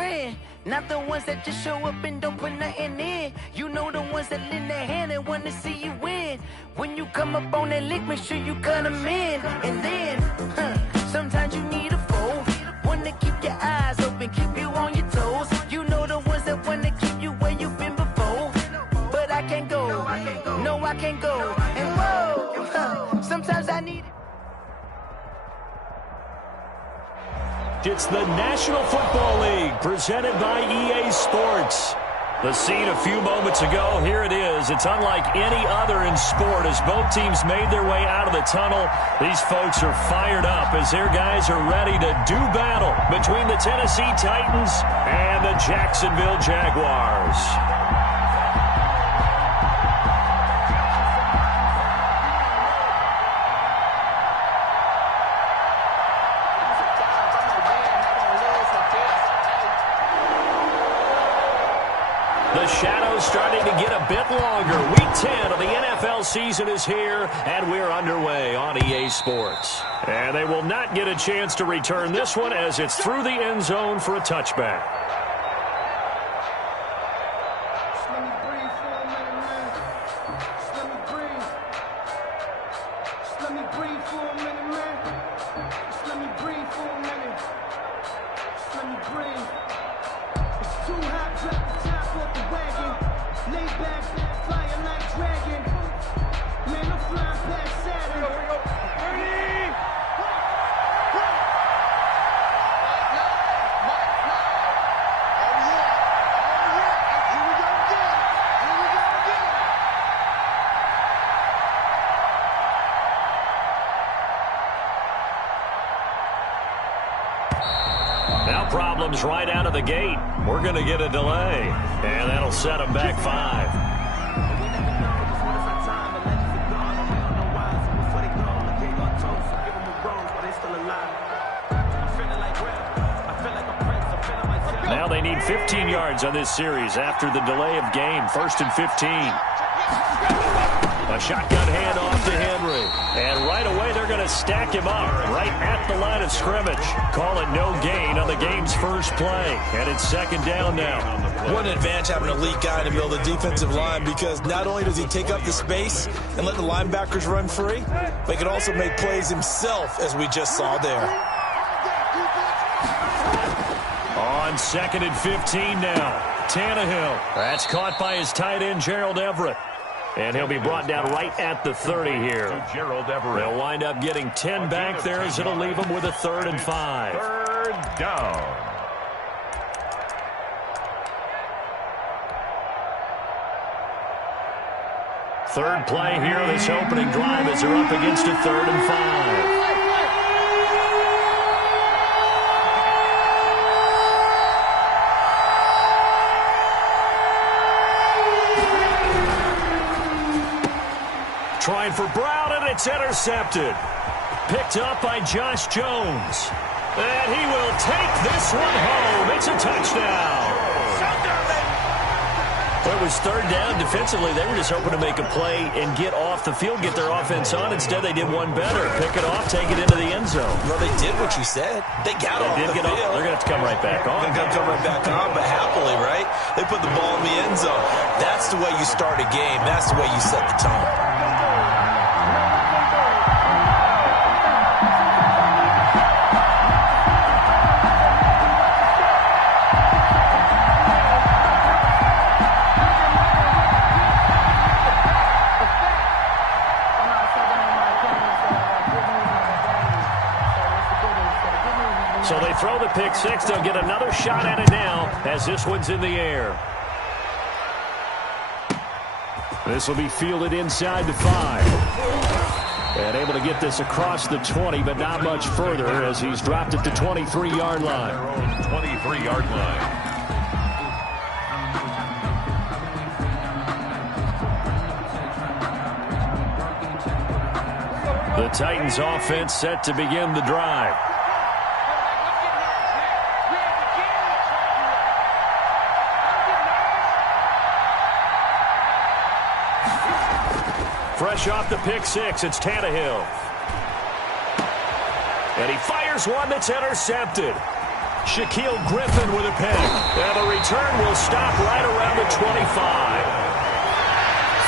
friend. Not the ones that just show up and don't put nothing in. You know the ones that lend their hand and want to see you win. When you come up on that lick, make sure you cut them in. And then, sometimes you need a foe. One to keep your eyes open, keep you on your toes. You know the ones that want to keep you where you've been before. But I can't go, no I can't go. And whoa, sometimes I need it. It's the National Football League presented by EA Sports. The scene a few moments ago, here it is. It's unlike any other in sport as both teams made their way out of the tunnel. These folks are fired up as their guys are ready to do battle between the Tennessee Titans and the Jacksonville Jaguars. The shadow's starting to get a bit longer. Week 10 of the NFL season is here, and we're underway on EA Sports. And they will not get a chance to return this one as it's through the end zone for a touchback. Now problems right out of the gate. We're going to get a delay, and that'll set them back 5. Now they need 15 yards on this series after the delay of game. 1st and 15. A shotgun handoff to Henry. And right away, they're going to stack him up right at the line of scrimmage. Call it no gain on the game's first play. And it's 2nd down now. What an advantage having an elite guy in the middle of the defensive line, because not only does he take up the space and let the linebackers run free, but he can also make plays himself, as we just saw there. On 2nd and 15 now. Tannehill. That's caught by his tight end, Gerald Everett. And he'll be brought down right at the 30 here. Gerald Everett. They'll wind up getting 10 back there as it'll leave them with a 3rd and 5. 3rd down. Third play here, this opening drive as they're up against a 3rd and 5. Trying for Brown, and it's intercepted. Picked up by Josh Jones. And he will take this one home. It's a touchdown. Well, it was 3rd down. Defensively, they were just hoping to make a play and get off the field, get their offense on. Instead, they did one better. Pick it off, take it into the end zone. Well, they did what you said. They got off the field. They're going to have to come right back on. They're going to come right back on, but happily, right? They put the ball in the end zone. That's the way you start a game. That's the way you set the tone. So they throw the pick six. They'll get another shot at it now as this one's in the air. This will be fielded inside the 5. And able to get this across the 20, but not much further as he's dropped it to 23-yard line. 23-yard line. The Titans offense set to begin the drive. Fresh off the pick six, it's Tannehill. And he fires one that's intercepted. Shaquille Griffin with a pick. return will stop right around the 25.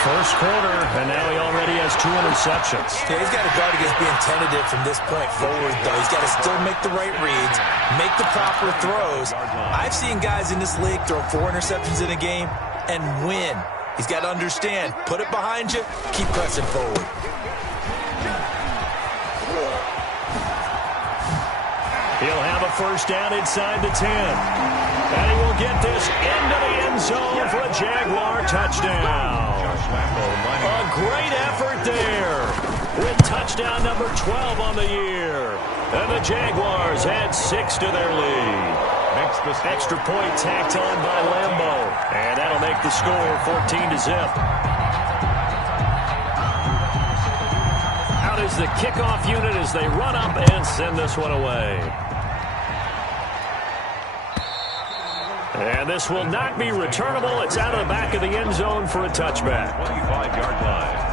First quarter, and now he already has 2 interceptions. Yeah, he's got to guard against being tentative from this point forward, though. He's got to still make the right reads, make the proper throws. I've seen guys in this league throw 4 interceptions in a game and win. He's got to understand, put it behind you, keep pressing forward. He'll have a first down inside the 10. And he will get this into the end zone for a Jaguar touchdown. A great effort there with touchdown number 12 on the year. And the Jaguars add 6 to their lead. Extra point tacked on by Lambo. And that'll make the score 14-0. Out is the kickoff unit as they run up and send this one away. And this will not be returnable. It's out of the back of the end zone for a touchback. 25-yard line.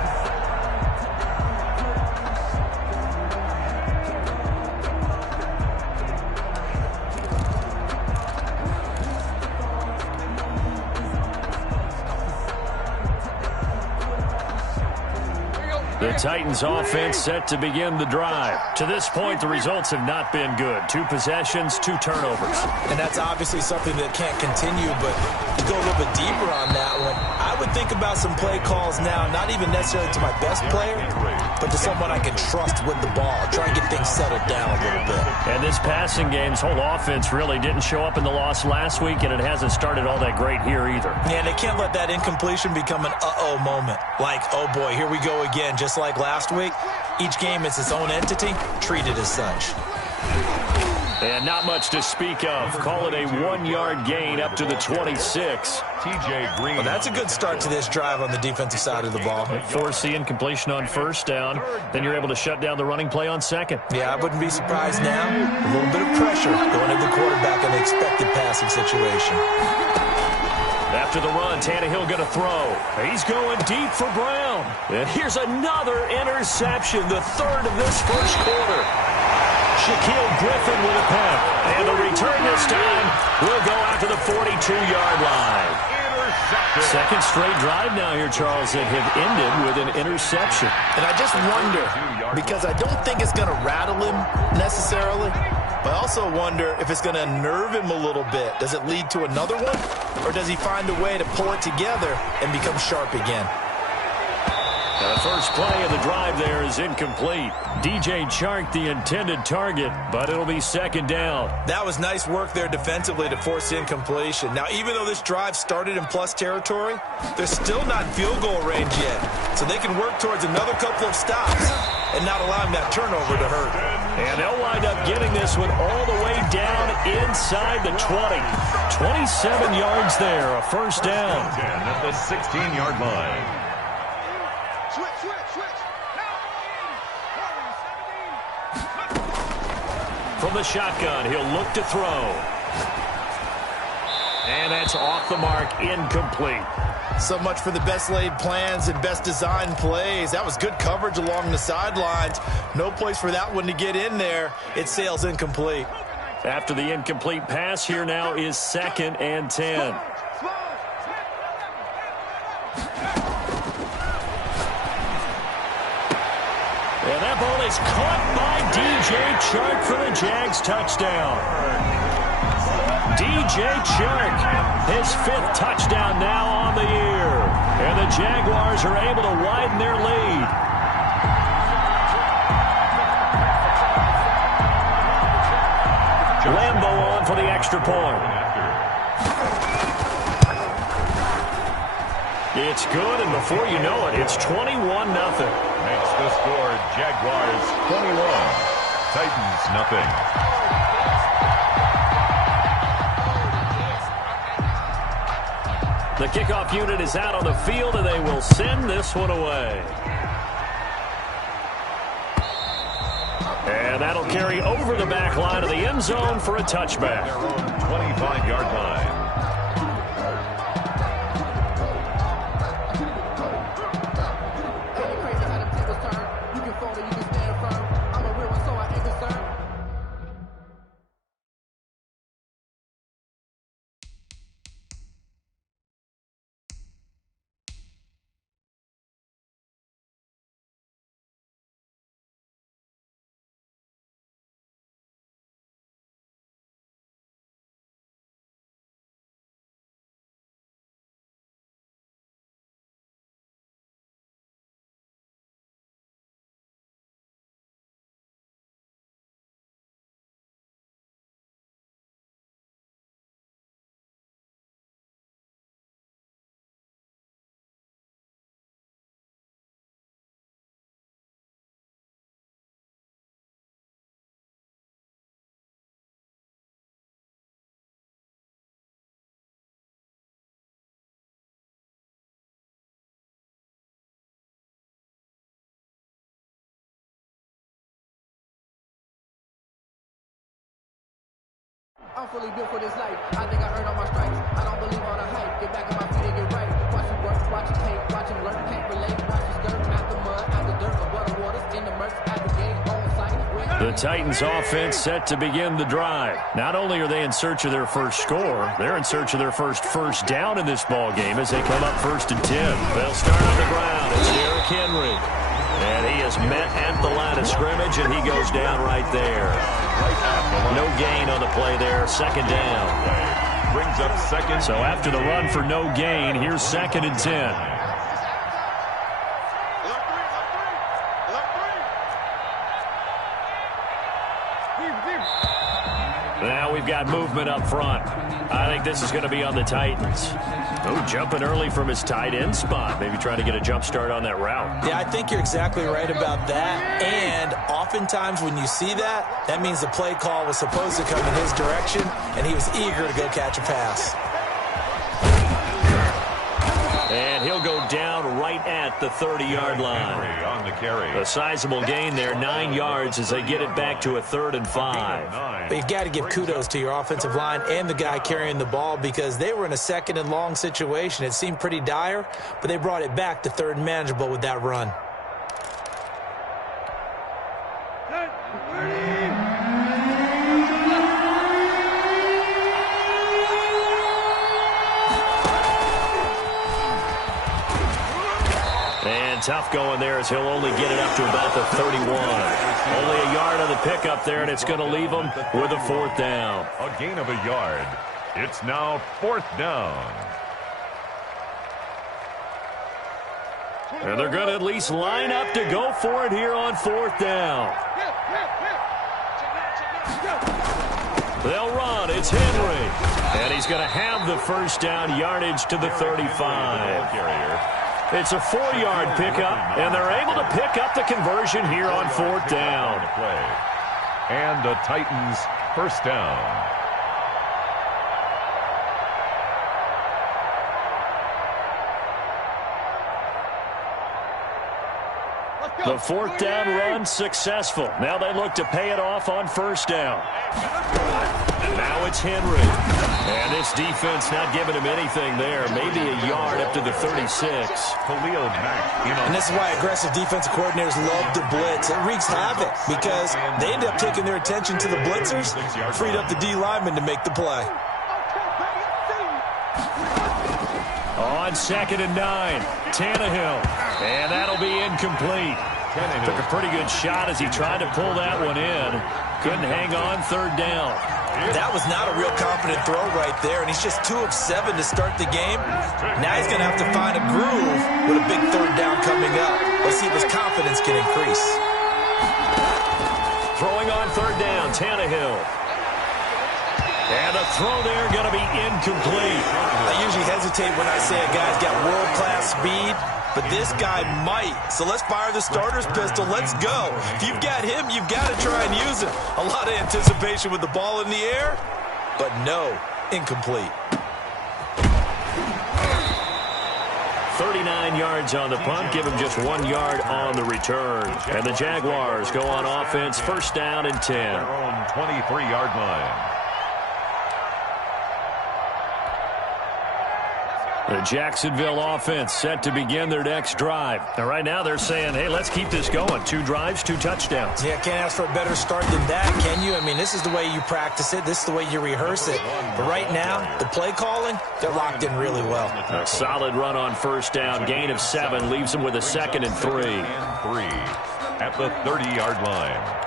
The Titans offense set to begin the drive. To this point, the results have not been good. 2 possessions, 2 turnovers. And that's obviously something that can't continue, but to go a little bit deeper on that one, I would think about some play calls now, not even necessarily to my best player, but to someone I can trust with the ball. Try and get things settled down a little bit. And this passing game's whole offense really didn't show up in the loss last week, and it hasn't started all that great here either. Yeah, and they can't let that incompletion become an uh-oh moment. Like, oh boy, here we go again, just like last week. Each game is its own entity, treat it as such. And not much to speak of. Call it a 1-yard gain up to the 26. TJ Green. Well, that's a good start to this drive on the defensive side of the ball. Force the incompletion on first down. Then you're able to shut down the running play on second. Yeah, I wouldn't be surprised now. A little bit of pressure going at the quarterback in the expected passing situation. After the run, Tannehill going to throw. He's going deep for Brown. And here's another interception, the 3rd of this first quarter. Shaquille Griffin with a pick. And the return this time will go out to the 42-yard line. Second straight drive now here, Charles, that have ended with an interception. And I just wonder, because I don't think it's going to rattle him necessarily, but I also wonder if it's going to unnerve him a little bit. Does it lead to another one? Or does he find a way to pull it together and become sharp again? Now the first play of the drive there is incomplete. DJ Chark the intended target, but it'll be second down. That was nice work there defensively to force the incompletion. Now, even though this drive started in plus territory, they're still not in field goal range yet. So they can work towards another couple of stops and not allowing that turnover to hurt. And they'll wind up getting this one all the way down inside the 20. 27 yards there, a first down. 10 at the 16-yard line. From the shotgun, he'll look to throw. And that's off the mark, incomplete. So much for the best laid plans and best designed plays. That was good coverage along the sidelines. No place for that one to get in there. It sails incomplete. After the incomplete pass, here now is 2nd and 10. And that ball is caught by DJ Chark for the Jags touchdown. DJ Chark, his 5th touchdown now on the year. And the Jaguars are able to widen their lead. Lambo on for the extra point. It's good, and before you know it, it's 21-0. Makes the score Jaguars 21, Titans nothing. The kickoff unit is out on the field, and they will send this one away. And that'll carry over the back line of the end zone for a touchback. Their own 25-yard line. I'm fully built for this life. I think I earned all my stripes. I don't believe all the hype. Get back on my feet and get right. Watch him work, watch him hate, watch him learn, can't relate. Watch him skirt out the mud, out the dirt, above the waters, in the murks, at the gate, on site. The Titans offense set to begin the drive. Not only are they in search of their first score, they're in search of their first down in this ball game as they come up 1st and 10. They'll start on the ground. It's Derrick Henry. And he is met at the line of scrimmage, and he goes down right there. No gain on the play there. 2nd down. Brings up 2nd. So after the run for no gain, here's 2nd and 10. Now we've got movement up front. I think this is going to be on the Titans. Oh, jumping early from his tight end spot. Maybe trying to get a jump start on that route. Yeah, I think you're exactly right about that. And oftentimes when you see that, that means the play call was supposed to come in his direction, and he was eager to go catch a pass. And he'll go down right at the 30-yard line. On the carry. A sizable gain there, 9 yards as they get it back to a 3rd and 5. But you've got to give kudos to your offensive line and the guy carrying the ball because they were in a 2nd and long situation. It seemed pretty dire, but they brought it back to 3rd and manageable with that run. Tough going there as he'll only get it up to about the 31. Only a yard on the pickup there, and it's going to leave him with a 4th down. A gain of a yard. It's now 4th down. And they're going to at least line up to go for it here on 4th down. They'll run. It's Henry. And he's going to have the 1st down, yardage to the 35. It's a 4-yard pickup, and they're able to pick up the conversion here on 4th down. And the Titans' 1st down. The 4th down run successful. Now they look to pay it off on 1st down. Now it's Henry. And this defense not giving him anything there. Maybe a yard up to the 36. Khalil Mack. And this is why aggressive defensive coordinators love to blitz. It wreaks havoc because they end up taking their attention to the blitzers, freed up the D lineman to make the play. On 2nd and 9, Tannehill. And that'll be incomplete. Took a pretty good shot as he tried to pull that one in. Couldn't hang on 3rd down. That was not a real confident throw right there, and he's just 2 of 7 to start the game. Now he's going to have to find a groove with a big 3rd down coming up. Let's see if his confidence can increase. Throwing on 3rd down, Tannehill. And the throw there going to be incomplete. I usually hesitate when I say a guy's got world-class speed, but this guy might. So let's fire the starter's pistol. Let's go. If you've got him, you've got to try and use him. A lot of anticipation with the ball in the air, but no, incomplete. 39 yards on the punt, give him just 1 yard on the return. And the Jaguars go on offense, 1st down and 10. Their own 23-yard line. The Jacksonville offense set to begin their next drive. And right now they're saying, hey, let's keep this going. 2 drives, 2 touchdowns. Yeah, can't ask for a better start than that, can you? I mean, this is the way you practice it. This is the way you rehearse it. But right now, the play calling, they're locked in really well. A solid run on 1st down. Gain of 7 leaves them with a 2nd and 3. At the 30-yard line.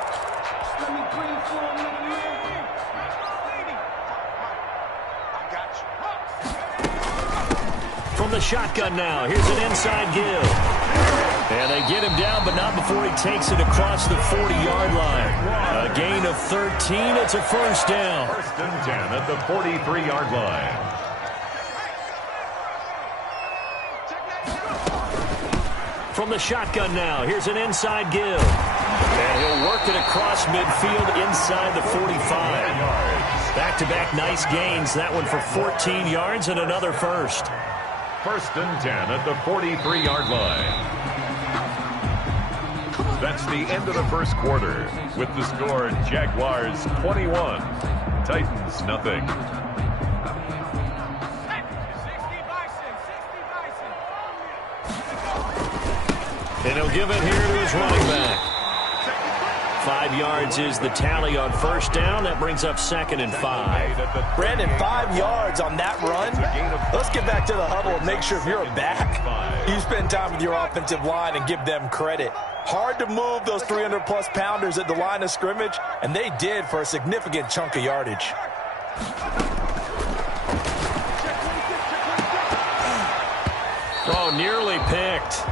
From the shotgun now, here's an inside give. And they get him down, but not before he takes it across the 40-yard line. A gain of 13, it's a 1st down. 1st and 10 at the 43-yard line. From the shotgun now, here's an inside give. And he'll work it across midfield inside the 45. Back-to-back nice gains, that one for 14 yards and another 1st. 1st and 10 at the 43-yard line. That's the end of the 1st quarter with the score Jaguars 21, Titans, nothing. And he'll give it here to his running back. 5 yards is the tally on first down. That brings up 2nd and 5. Brandon, 5 yards on that run. Let's get back to the huddle and make sure if you're a back, you spend time with your offensive line and give them credit. Hard to move those 300-plus pounders at the line of scrimmage, and they did for a significant chunk of yardage. Oh, nearly picked.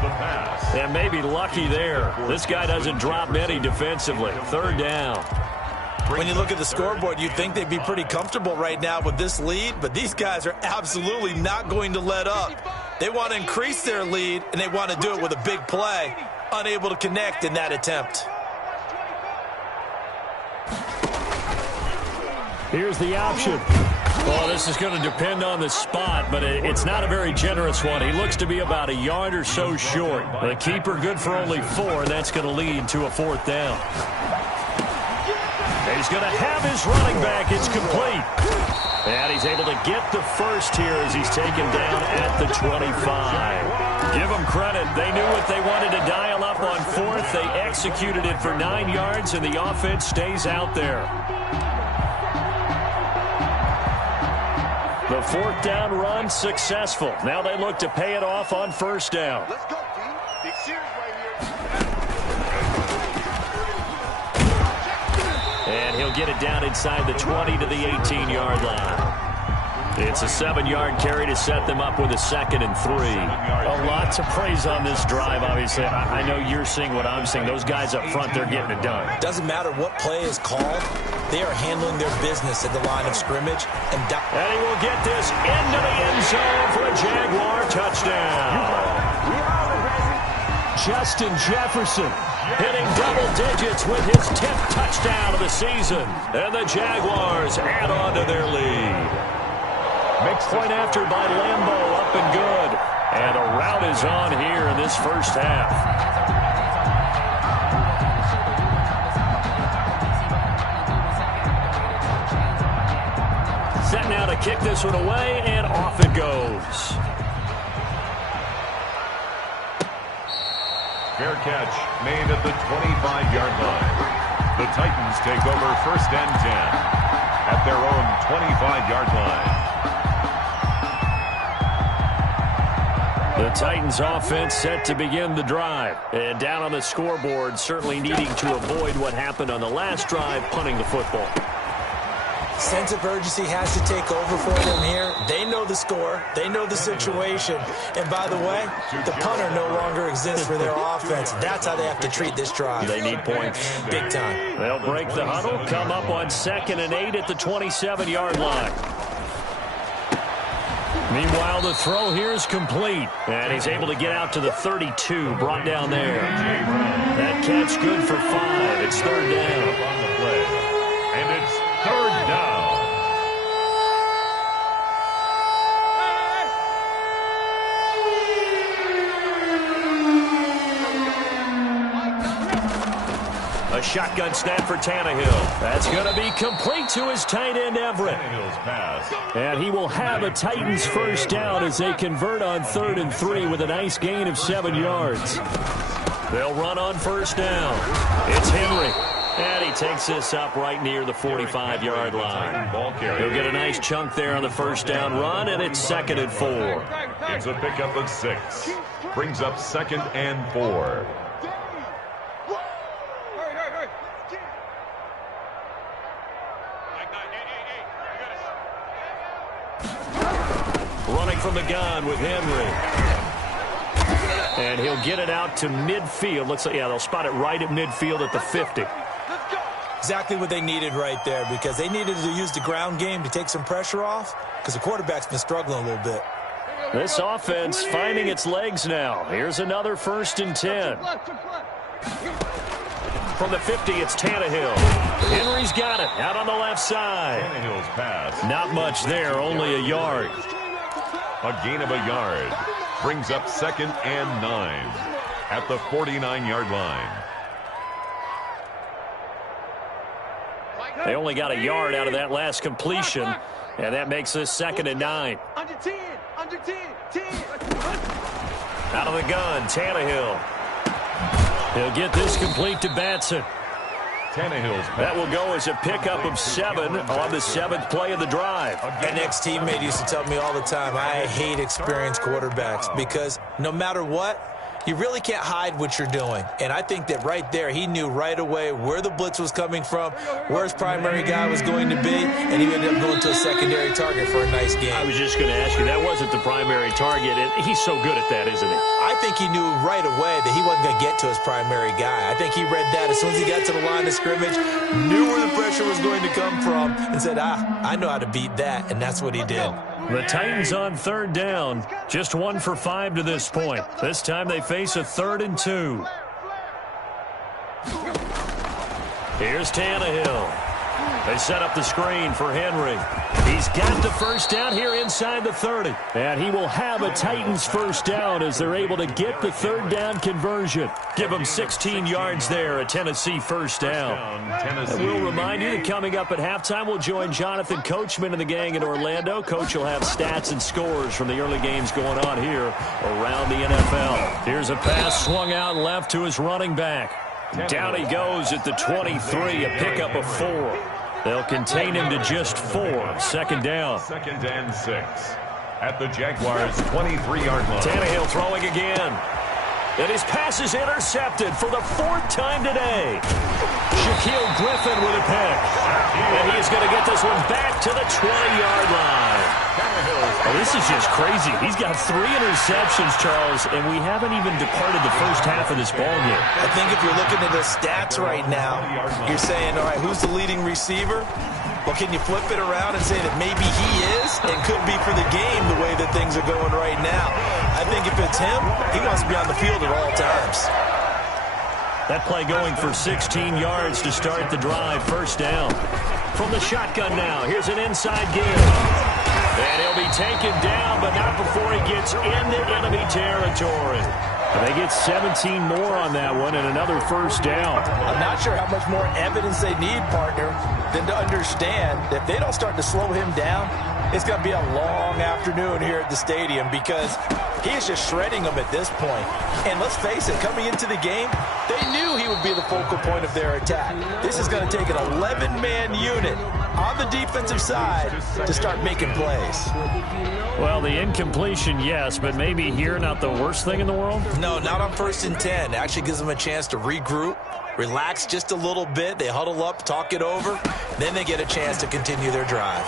And maybe lucky there. This guy doesn't drop many defensively. 3rd down. When you look at the scoreboard, you'd think they'd be pretty comfortable right now with this lead, but these guys are absolutely not going to let up. They want to increase their lead, and they want to do it with a big play. Unable to connect in that attempt. Here's the option. Well, this is going to depend on the spot, but it's not a very generous one. He looks to be about a yard or so short. The keeper good for only 4, and that's going to lead to a 4th down. And he's going to have his running back. It's complete. And he's able to get the first here as he's taken down at the 25. Give them credit. They knew what they wanted to dial up on 4th. They executed it for 9 yards, and the offense stays out there. The 4th down run successful. Now they look to pay it off on first down. Let's go, team. Big series right here. And he'll get it down inside the 20 to the 18-yard line. It's a 7-yard carry to set them up with a 2nd and 3. A lot to praise on this drive, obviously. I know you're seeing what I'm seeing. Those guys up front, they're getting it done. Doesn't matter what play is called. They are handling their business at the line of scrimmage. And he will get this into the end zone for a Jaguar touchdown. Justin Jefferson hitting double digits with his 10th touchdown of the season. And the Jaguars add on to their lead. Point after by Lambeau, up and good. And a rout is on here in this first half. Set now to kick this one away, and off it goes. Fair catch made at the 25-yard line. The Titans take over 1st and 10 at their own 25-yard line. The Titans offense set to begin the drive. And down on the scoreboard, certainly needing to avoid what happened on the last drive, punting the football. Sense of urgency has to take over for them here. They know the score. They know the situation. And by the way, the punter no longer exists for their offense. That's how they have to treat this drive. They need points. Big time. They'll break the huddle, come up on 2nd and 8 at the 27-yard line. Meanwhile, the throw here is complete. And he's able to get out to the 32, brought down there. That catch good for 5. It's 3rd down. On the play. And it's 3rd down. A shotgun snap for Tannehill. That's going to be complete to his tight end, Everett. Tannehill's pass. And he will have a Titans first down as they convert on 3rd and 3 with a nice gain of 7 yards. They'll run on first down. It's Henry. And he takes this up right near the 45-yard line. He'll get a nice chunk there on the first down run, and it's 2nd and 4. It's a pickup of 6. Brings up 2nd and 4. Running from the gun with Henry. And he'll get it out to midfield. Looks like, yeah, they'll spot it right at midfield at the 50. Exactly what they needed right there, because they needed to use the ground game to take some pressure off, because the quarterback's been struggling a little bit. This offense finding its legs now. Here's another 1st and 10. From the 50, it's Tannehill. Henry's got it out on the left side. Tannehill's pass. Not much there, only a yard. A gain of a yard. Brings up 2nd and 9 at the 49-yard line. They only got a yard out of that last completion, and that makes this 2nd and 9. Under 10, 10. Out of the gun, Tannehill. He'll get this complete to Batson. Tannehill's That will go as a pickup of 7 on the 7th play of the drive. An ex-teammate used to tell me all the time, I hate experienced quarterbacks because no matter what, you really can't hide what you're doing. And I think that right there, he knew right away where the blitz was coming from, where his primary guy was going to be, and he ended up going to a secondary target for a nice game. I was just going to ask you, that wasn't the primary target, and he's so good at that, isn't he? I think he knew right away that he wasn't going to get to his primary guy. I think he read that as soon as he got to the line of scrimmage, knew where the pressure was going to come from, and said, I know how to beat that, and that's what he did. The Titans on 3rd down, just 1 for 5 to this point. This time they face a 3rd and 2. Here's Tannehill. They set up the screen for Henry. He's got the first down here inside the 30. And he will have a Titans first down as they're able to get the 3rd down conversion. Give them 16 yards there, a Tennessee first down. And we'll remind you that coming up at halftime, we'll join Jonathan Coachman and the gang in Orlando. Coach will have stats and scores from the early games going on here around the NFL. Here's a pass swung out left to his running back. Down he goes at the 23, a pickup of 4. They'll contain him to just 4. 2nd down. 2nd and 6 at the Jaguars' 23-yard line. Tannehill throwing again. And his pass is intercepted for the 4th time today. Shaquille Griffin with a pick. And he is going to get this one back to the 20-yard line. Oh, this is just crazy. He's got 3 interceptions, Charles, and we haven't even departed the first half of this ballgame. I think if you're looking at the stats right now, you're saying, all right, who's the leading receiver? Well, can you flip it around and say that maybe he is and could be for the game the way that things are going right now? I think if it's him, he wants to be on the field at all times. That play going for 16 yards to start the drive. First down. From the shotgun now, here's an inside give. And he'll be taken down, but not before he gets into enemy territory. And they get 17 more on that one and another first down. I'm not sure how much more evidence they need, partner, than to understand that if they don't start to slow him down, it's going to be a long afternoon here at the stadium because he is just shredding them at this point. And let's face it, coming into the game, they knew he would be the focal point of their attack. This is going to take an 11-man unit on the defensive side to start making plays. Well, the incompletion, yes, but maybe here not the worst thing in the world? No, not on 1st and 10. It actually gives them a chance to regroup, relax just a little bit. They huddle up, talk it over. Then they get a chance to continue their drive.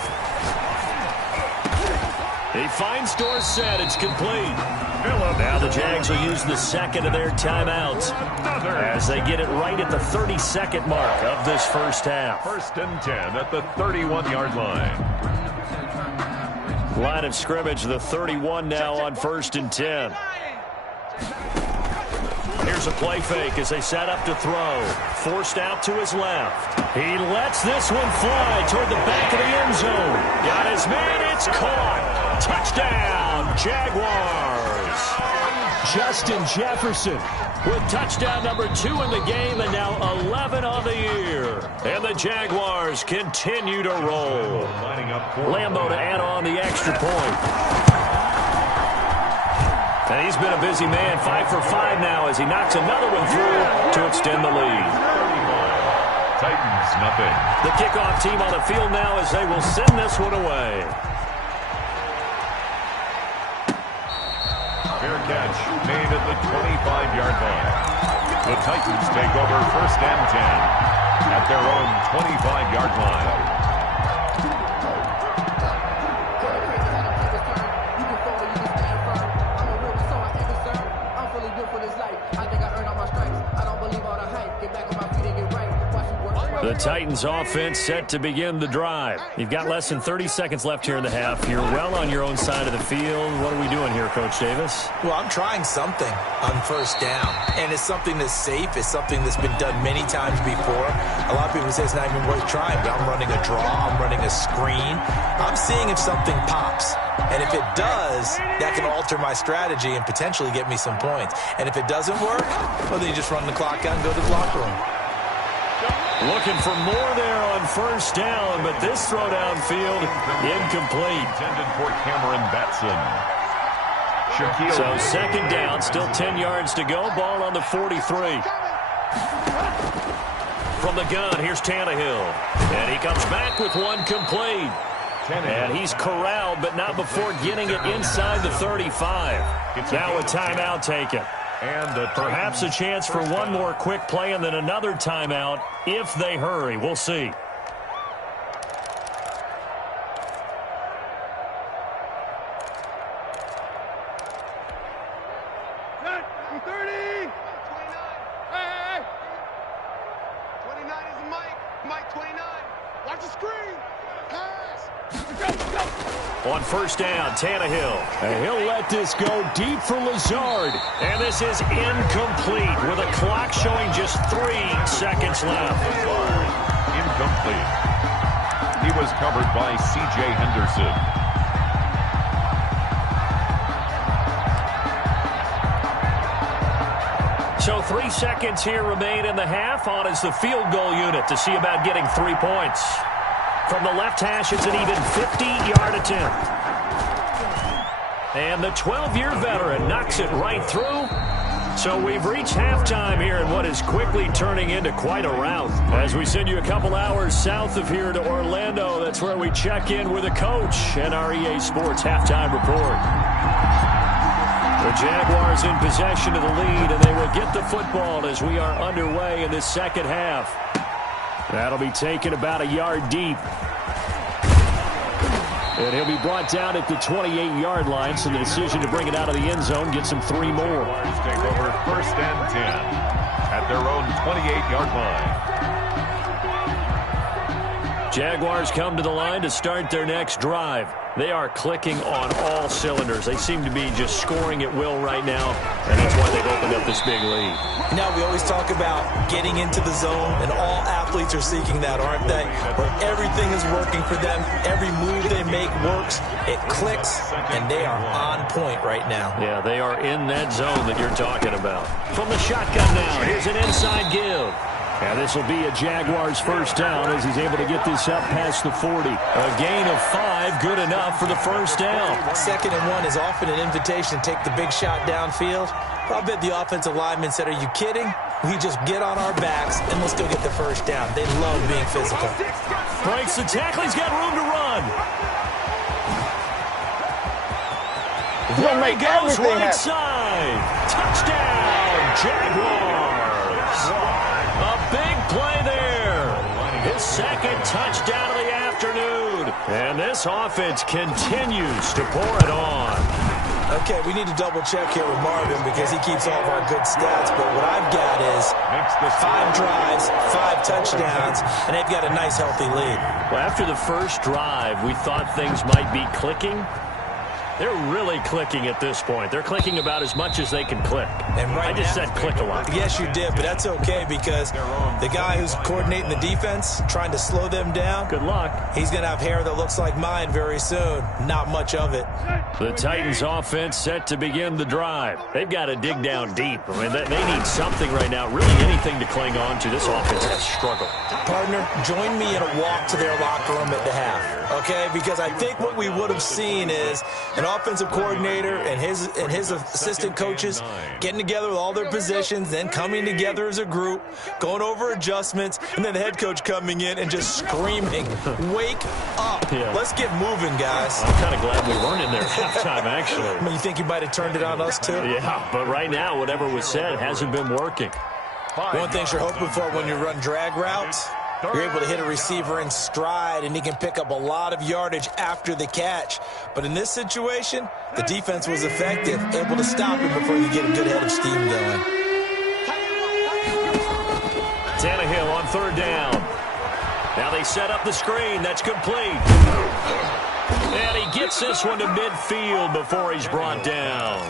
He finds Dorsett. It's complete. Now the Jags will use the 2nd of their timeouts as they get it right at the 32nd mark of this first half. 1st and 10 at the 31-yard line. Line of scrimmage, the 31 now on 1st and 10. Here's a play fake as they set up to throw. Forced out to his left. He lets this one fly toward the back of the end zone. Got his man, it's caught. Touchdown, Jaguars. Justin Jefferson with touchdown number 2 in the game and now 11 on the year. And the Jaguars continue to roll. Lambo to add on the extra point. And he's been a busy man, 5 for 5 now as he knocks another one through to extend the lead. Titans, nothing. The kickoff team on the field now as they will send this one away. Fair catch made at the 25-yard line. The Titans take over 1st and 10 at their own 25-yard line. The Titans offense set to begin the drive. You've got less than 30 seconds left here in the half. You're well on your own side of the field. What are we doing here, Coach Davis? Well, I'm trying something on 1st down, and it's something that's safe. It's something that's been done many times before. A lot of people say it's not even worth trying, but I'm running a draw. I'm running a screen. I'm seeing if something pops. And if it does, that can alter my strategy and potentially get me some points. And if it doesn't work, well, then you just run the clock out and go to the locker room. Looking for more there on first down, but this throw downfield incomplete. Intended for Cameron Batson. So second down, still 10 yards to go. Ball on the 43. From the gun, here's Tannehill. And he comes back with one complete. And he's corralled, but not before getting it inside the 35. Now a timeout taken. And perhaps a chance for one more quick play and then another timeout if they hurry. We'll see. On first down, Tannehill. And he'll let this go deep for Lazard. And this is incomplete with a clock showing just 3 seconds left. Incomplete. He was covered by C.J. Henderson. So 3 seconds here remain in the half. On is the field goal unit to see about getting 3 points. From the left hash, it's an even 50-yard attempt. And the 12-year veteran knocks it right through. So we've reached halftime here in what is quickly turning into quite a rout. As we send you a couple hours south of here to Orlando, that's where we check in with a coach and our EA Sports halftime report. The Jaguars in possession of the lead, and they will get the football as we are underway in this second half. That'll be taken about a yard deep. And he'll be brought down at the 28-yard line, so the decision to bring it out of the end zone gets him 3 more. Jaguars take over first and 10 at their own 28-yard line. Jaguars come to the line to start their next drive. They are clicking on all cylinders. They seem to be just scoring at will right now, and that's why they've opened up this big lead. Now, we always talk about getting into the zone, and all athletes are seeking that, aren't they? Where everything is working for them. Every move they make works. It clicks, and they are on point right now. Yeah, they are in that zone that you're talking about. From the shotgun now, here's an inside give. And this will be a Jaguars first down as he's able to get this up past the 40. A gain of 5, good enough for the first down. 2nd and 1 is often an invitation to take the big shot downfield. I'll bet the offensive lineman said, "Are you kidding? We just get on our backs and let's go get the first down." They love being physical. Breaks the tackle. He's got room to run. There he goes right side. Touchdown, Jaguars. A big play there. His second touchdown of the afternoon. And this offense continues to pour it on. Okay, we need to double-check here with Marvin because he keeps all of our good stats. But what I've got is 5 drives, 5 touchdowns, and they've got a nice, healthy lead. Well, after the first drive, we thought things might be clicking. They're really clicking at this point. They're clicking about as much as they can click. And right I just said click a lot. Yes, you did, but that's okay because the guy who's coordinating the defense, trying to slow them down, good luck. He's going to have hair that looks like mine very soon. Not much of it. The Titans offense set to begin the drive. They've got to dig down deep. I mean, they need something right now, really anything to cling on to. This offense has struggled. Partner, join me in a walk to their locker room at the half, okay? Because I think what we would have seen is an offensive coordinator and his assistant coaches getting together with all their positions, then coming together as a group, going over adjustments, and then the head coach coming in and just screaming, "Wake up. Yeah. Let's get moving, guys." I'm kind of glad we weren't in there at halftime, actually. I mean, you think he might have turned it on us, too? Yeah, but right now, whatever was said hasn't been working. One thing you're hoping for when you run drag routes, you're able to hit a receiver in stride, and he can pick up a lot of yardage after the catch. But in this situation, the defense was effective, able to stop him before you get a good head of steam going. Tannehill on 3rd down. Now they set up the screen. That's complete. And he gets this one to midfield before he's brought down.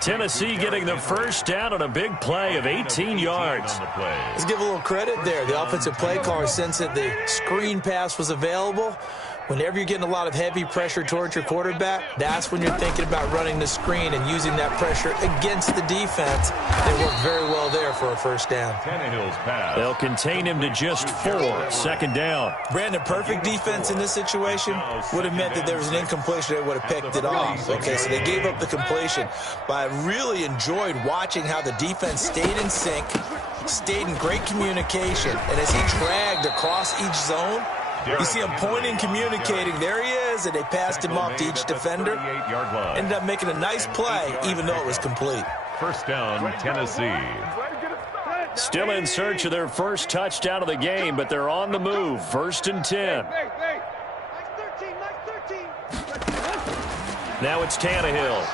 Tennessee getting the first down on a big play of 18 yards. Let's give a little credit there. The offensive play caller sensed that the screen pass was available, Whenever you're getting a lot of heavy pressure towards your quarterback, that's when you're thinking about running the screen and using that pressure against the defense. They work very well there for a first down. Tannehill's pass. They'll contain him to just 4. Second down. Brandon, perfect defense in this situation would have meant that there was an incompletion. They would have picked it off. Okay, so they gave up the completion. But I really enjoyed watching how the defense stayed in sync, stayed in great communication, and as he dragged across each zone, you see him pointing, communicating. There he is, and they passed him off to each defender. Ended up making a nice play, even though it was complete. First down, Tennessee. Still in search of their first touchdown of the game, but they're on the move. First and 10. Now it's Tannehill.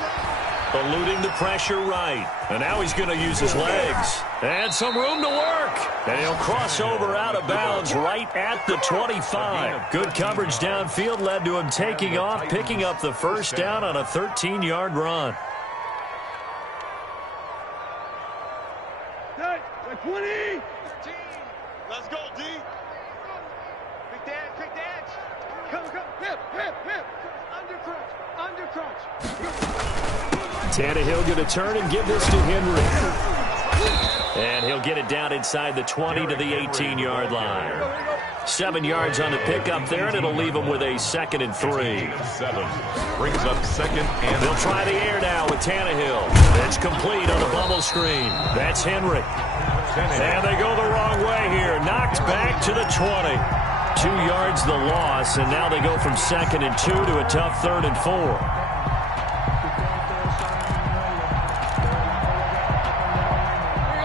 Eluding the pressure right. And now he's going to use his legs. And some room to work. And he'll cross over out of bounds right at the 25. Good coverage downfield led to him taking off, picking up the first down on a 13-yard run. 20. Let's go, D. Quick dash. Come. Hip. Under crunch. Tannehill going to turn and give this to Henry. And he'll get it down inside the 20 to the 18-yard line. 7 yards on the pickup there, and it'll leave him with a 2nd and 3. 7 brings up second and They'll try the air now with Tannehill. It's complete on the bubble screen. That's Henry. And they go the wrong way here. Knocked back to the 20. 2 yards the loss, and now they go from 2nd and 2 to a tough 3rd and 4.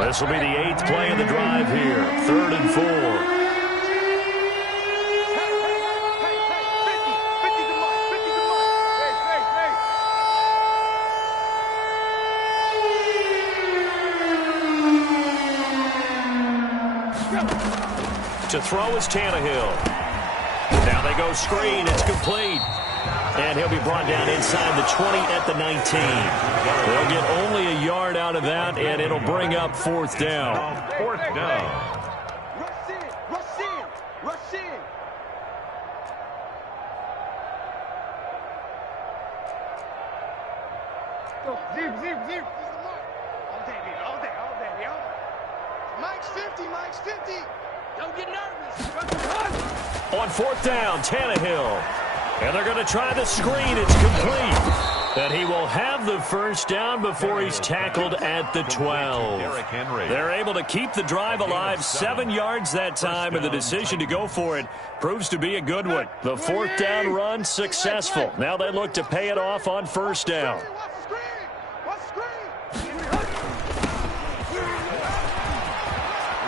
This will be the 8th play of the drive here. 3rd and 4. To throw is Tannehill. Now they go screen. It's complete. And he'll be brought down inside the 20 at the 19. They'll get only a yard out of that, and it'll bring up 4th down. 4th down. Rush in. Go, zip. All day. Mike's 50. Don't get nervous. On 4th down, Tannehill. And they're going to try the screen. It's complete. And he will have the first down before he's tackled at the 12. They're able to keep the drive alive. 7 yards that time, and the decision to go for it proves to be a good one. The 4th down run successful. Now they look to pay it off on 1st down.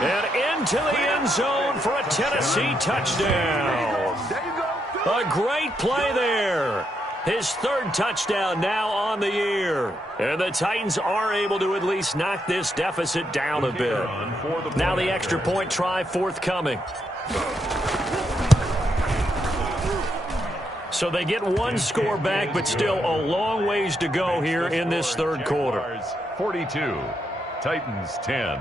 And into the end zone for a Tennessee touchdown. A great play there. His 3rd touchdown now on the year. And the Titans are able to at least knock this deficit down a bit. Now the extra point try forthcoming. So they get one score back, but still a long ways to go here in this 3rd quarter. 42, Titans 10.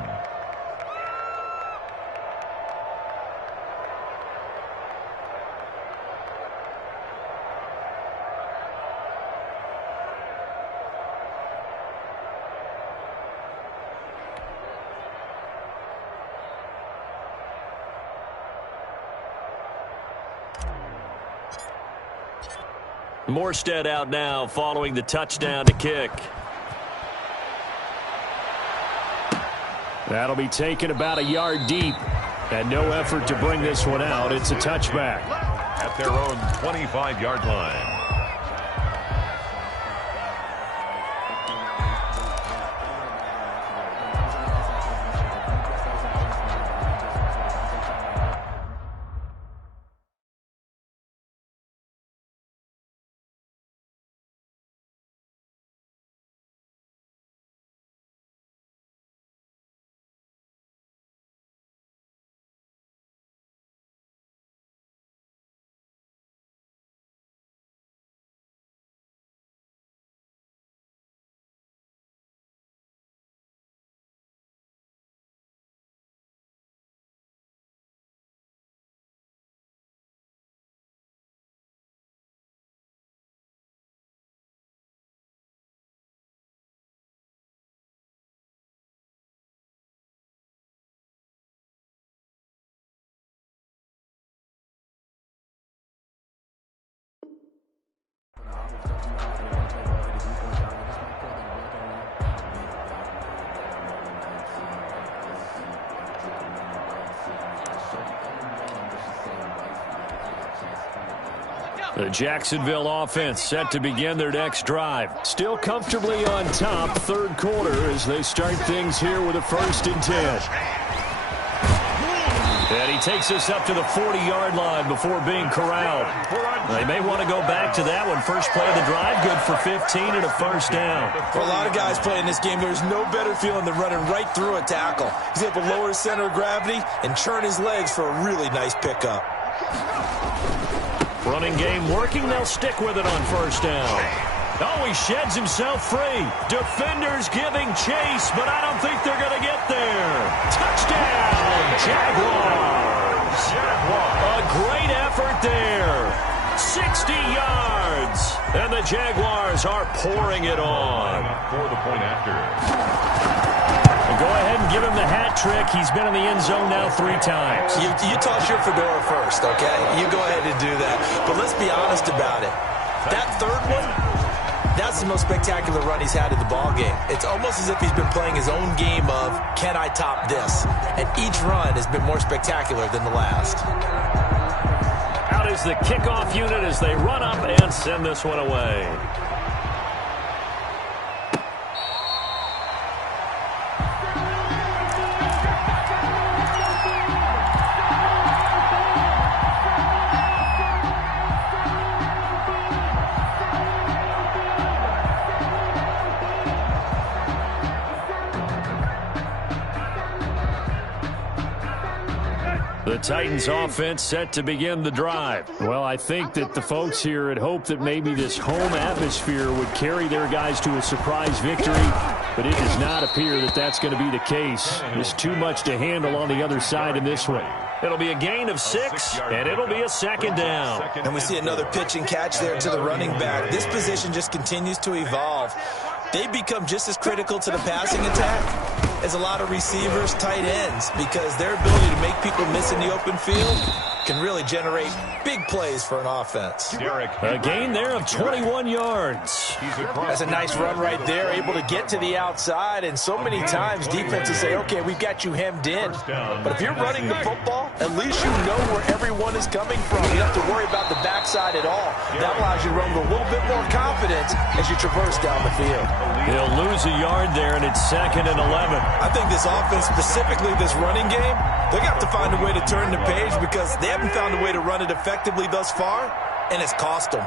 Morstead out now following the touchdown to kick. That'll be taken about a yard deep. And no effort to bring this one out. It's a touchback. At their own 25-yard line. The Jacksonville offense set to begin their next drive. Still comfortably on top, third quarter, as they start things here with a 1st and 10. And he takes us up to the 40-yard line before being corralled. They may want to go back to that one. First play of the drive, good for 15 and a 1st down. For a lot of guys playing this game, there's no better feeling than running right through a tackle. He's able to lower his center of gravity and churn his legs for a really nice pickup. Running game working. They'll stick with it on 1st down. Oh, he sheds himself free. Defenders giving chase, but I don't think they're going to get there. Touchdown, Jaguars. A great effort there. 60 yards. And the Jaguars are pouring it on. For the point after. Go ahead and give him the hat trick. He's been in the end zone now 3 times. You toss your fedora first, okay? You go ahead and do that. But let's be honest about it. That third one, that's the most spectacular run he's had in the ballgame. It's almost as if he's been playing his own game of, can I top this? And each run has been more spectacular than the last. Out is the kickoff unit as they run up and send this one away. The Titans offense set to begin the drive. Well, I think that the folks here had hoped that maybe this home atmosphere would carry their guys to a surprise victory, but it does not appear that that's going to be the case. There's too much to handle on the other side in this one. It'll be a gain of 6, and it'll be a 2nd down. And we see another pitch and catch there to the running back. This position just continues to evolve. They become just as critical to the passing attack as a lot of receivers, tight ends, because their ability to make people miss in the open field can really generate big plays for an offense. A gain there of 21 yards. That's a nice run right there, able to get to the outside, and so many times defenses say, okay, we've got you hemmed in. But if you're running the football, at least you know where everyone is coming from. You don't have to worry about the backside at all. That allows you to run with a little bit more confidence as you traverse down the field. They'll lose a yard there, and it's 2nd and 11. I think this offense, specifically this running game, they're going to have to find a way to turn the page because they haven't found a way to run it effectively thus far, and it's cost them.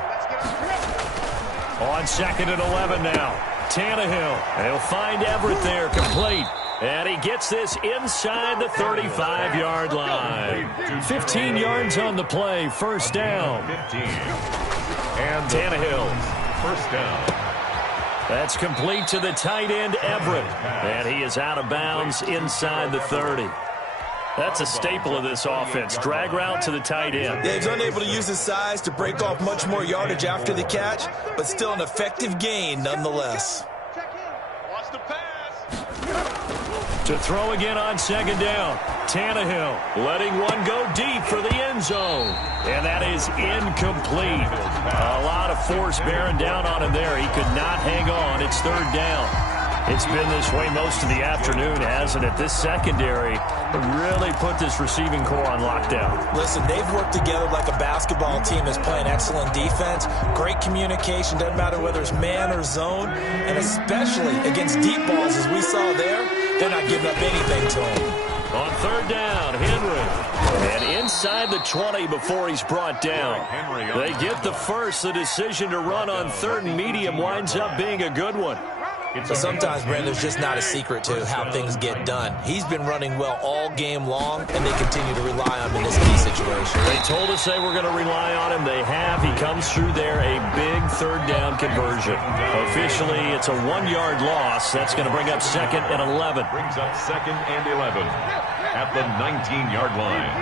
On 2nd and 11 now. Tannehill. They'll find Everett there, complete. And he gets this inside the 35-yard line. 15 yards on the play, 1st down. 15. And Tannehill. 1st down. That's complete to the tight end, Everett. And he is out of bounds inside the 30. That's a staple of this offense. Drag route to the tight end. Yeah, he's unable to use his size to break off much more yardage after the catch, but still an effective gain nonetheless. Watch the pass. To throw again on 2nd down. Tannehill letting one go deep for the end zone. And that is incomplete. A lot of force bearing down on him there. He could not hang on. It's 3rd down. It's been this way most of the afternoon, hasn't it? This secondary really put this receiving core on lockdown. Listen, they've worked together like a basketball team that's playing excellent defense. Great communication, doesn't matter whether it's man or zone. And especially against deep balls, as we saw there, they're not giving up anything to him. On 3rd down, Henry. And inside the 20 before he's brought down. They get the first. The decision to run on 3rd and medium winds up being a good one. So sometimes, Brandon, there's just not a secret to how things get done. He's been running well all game long, and they continue to rely on him in this key situation. They told us they were going to rely on him. They have. He comes through there, a big 3rd down conversion. Officially, it's a 1-yard loss. That's going to bring up 2nd and 11. Brings up 2nd and 11 at the 19-yard line.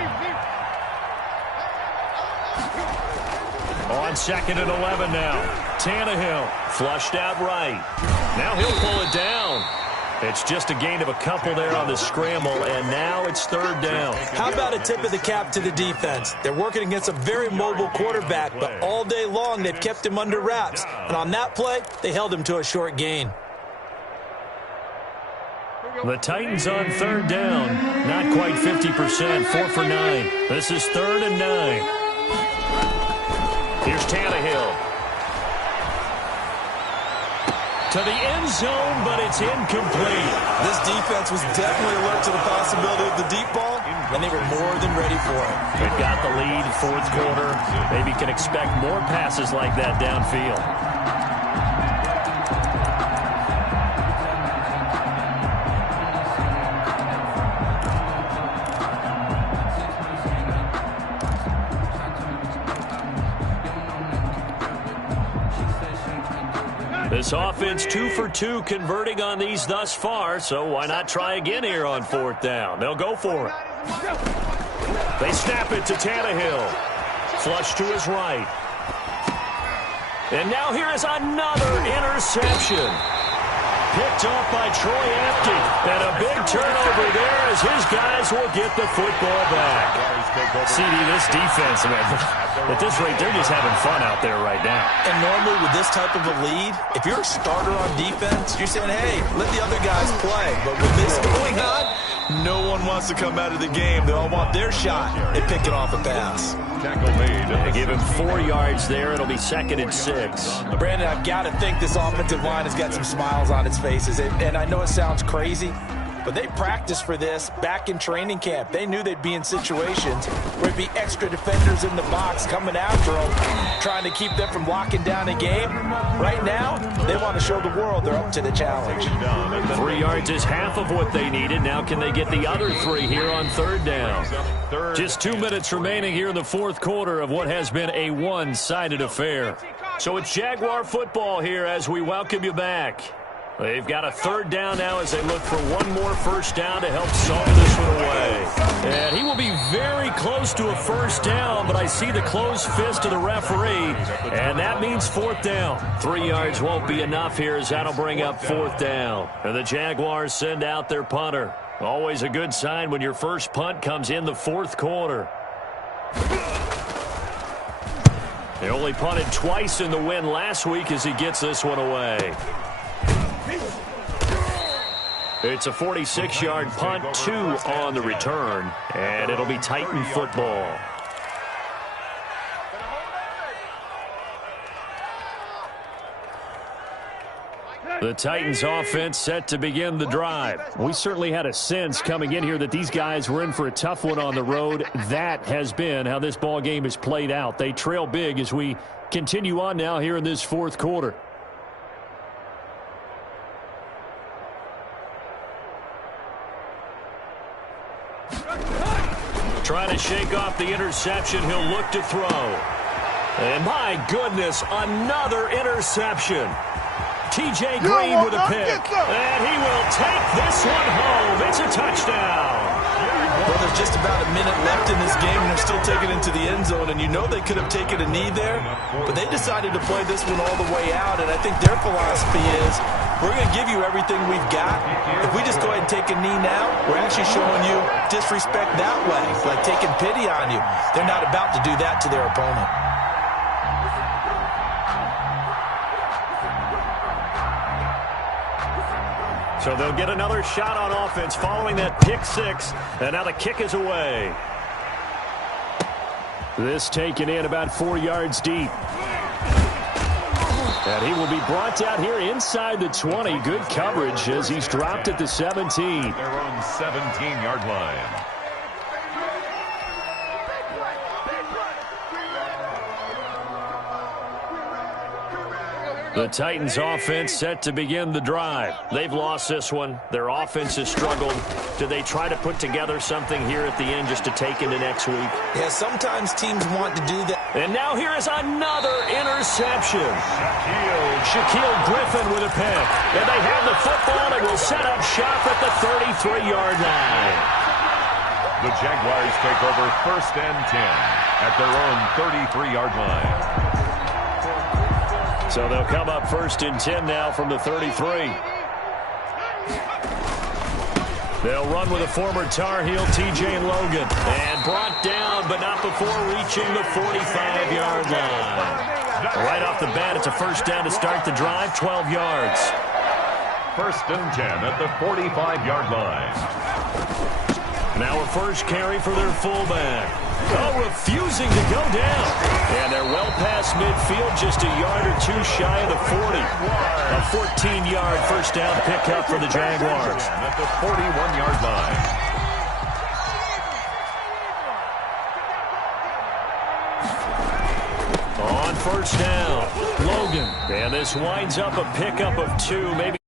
On 2nd and 11 now. Tannehill flushed out right. Now he'll pull it down. It's just a gain of a couple there on the scramble, and now it's 3rd down. How about a tip of the cap to the defense? They're working against a very mobile quarterback, but all day long they've kept him under wraps. And on that play, they held him to a short gain. The Titans on 3rd down. Not quite 50%, 4 for 9. This is 3rd and 9. Here's Tannehill. to the end zone, but it's incomplete. This defense was definitely alert to the possibility of the deep ball, and they were more than ready for it. They've got the lead, fourth quarter. Maybe can expect more passes like that downfield. This offense 2 for 2 converting on these thus far, so why not try again here on fourth down? They'll go for it. They snap it to Tannehill. Flush to his right. And now here is another interception. Picked off by Troy Apke. And a big turnover there as his guys will get the football back. CD, this defense, man, at this rate, they're just having fun out there right now. And normally with this type of a lead, if you're a starter on defense, you're saying, hey, let the other guys play. But with this going on, no one wants to come out of the game. They all want their shot at picking off a pass. Tackle made. They give him 4 yards there. It'll be 2nd and 6. Brandon, I've got to think this offensive line has got some smiles on its faces. And I know it sounds crazy, but they practiced for this back in training camp. They knew they'd be in situations where there'd be extra defenders in the box coming after them, trying to keep them from locking down a game. Right now, they want to show the world they're up to the challenge. 3 yards is half of what they needed. Now can they get the other 3 here on third down? Just 2 minutes remaining here in the fourth quarter of what has been a one-sided affair. So it's Jaguar football here as we welcome you back. They've got a third down now as they look for one more first down to help solve this one away. And he will be very close to a first down, but I see the closed fist of the referee, and that means fourth down. 3 yards won't be enough here as that'll bring up fourth down. And the Jaguars send out their punter. Always a good sign when your first punt comes in the fourth quarter. They only punted twice in the win last week as he gets this one away. It's a 46-yard punt, 2 on the return, and it'll be Titan football. The Titans offense set to begin the drive. We certainly had a sense coming in here that these guys were in for a tough one on the road. That has been how this ball game is played out. They trail big as we continue on now here in this fourth quarter. Trying to shake off the interception. He'll look to throw. And my goodness, another interception. TJ Green with a pick. And he will take this one home. It's a touchdown. Well, there's just about a minute left in this game, and they're still taking it into the end zone. And you know they could have taken a knee there, but they decided to play this one all the way out. And I think their philosophy is, we're going to give you everything we've got. If we just go ahead and take a knee now, we're actually showing you disrespect that way, like taking pity on you. They're not about to do that to their opponent. So they'll get another shot on offense following that pick 6. And now the kick is away. This taken in about 4 yards deep. And he will be brought down here inside the 20. Good coverage as he's dropped at the 17. Their own 17-yard line. The Titans offense set to begin the drive. They've lost this one. Their offense has struggled. Do they try to put together something here at the end just to take into next week? Yeah, sometimes teams want to do that. And now here is another interception. Shaquille Griffin with a pick. And they have the football and will set up shop at the 33-yard line. The Jaguars take over 1st and 10 at their own 33-yard line. So they'll come up 1st and 10 now from the 33. They'll run with a former Tar Heel, TJ Logan. And brought down, but not before reaching the 45-yard line. Right off the bat, it's a first down to start the drive, 12 yards. 1st and 10 at the 45-yard line. Now a first carry for their fullback. Oh, refusing to go down. And they're well past midfield, just a yard or two shy of the 40. A 14-yard first down pickup for the Jaguars. At the 41-yard line. On first down, Logan. And this winds up a pickup of 2, maybe.